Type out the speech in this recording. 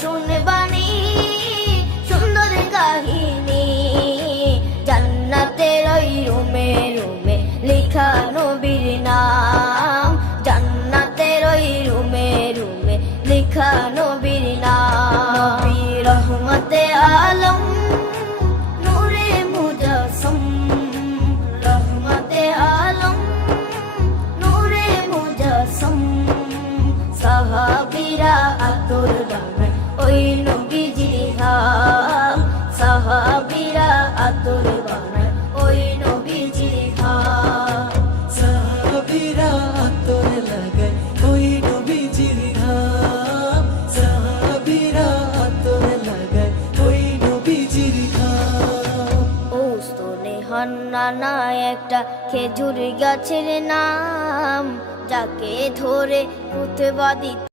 শুনবানি সুন্দর কাহিনী, জান্নাতের ওই রুমে রুমে লেখা নবীর নাম, জান্নাতের ওই রুমে রুমে লেখা নবীর নাম। নবী রহমতে আলম নূরে মুজাসসম, রহমতে আলম নূরে মুজাসসম। সাহাবীরা আতর বানায় ওই নবীজির ঘাম, সাহাবীরা আতর বানায় ওই নবীজির ঘাম। সাহাবীরা আতর লাগায় ওই নবীজির ঘাম, সাহাবীরা আতর লাগায় ওই নবীজির ঘাম। ওস্তনে হান্নানা একটা খেজুর গাছের নাম, যাকে ধরে খুতবা দিত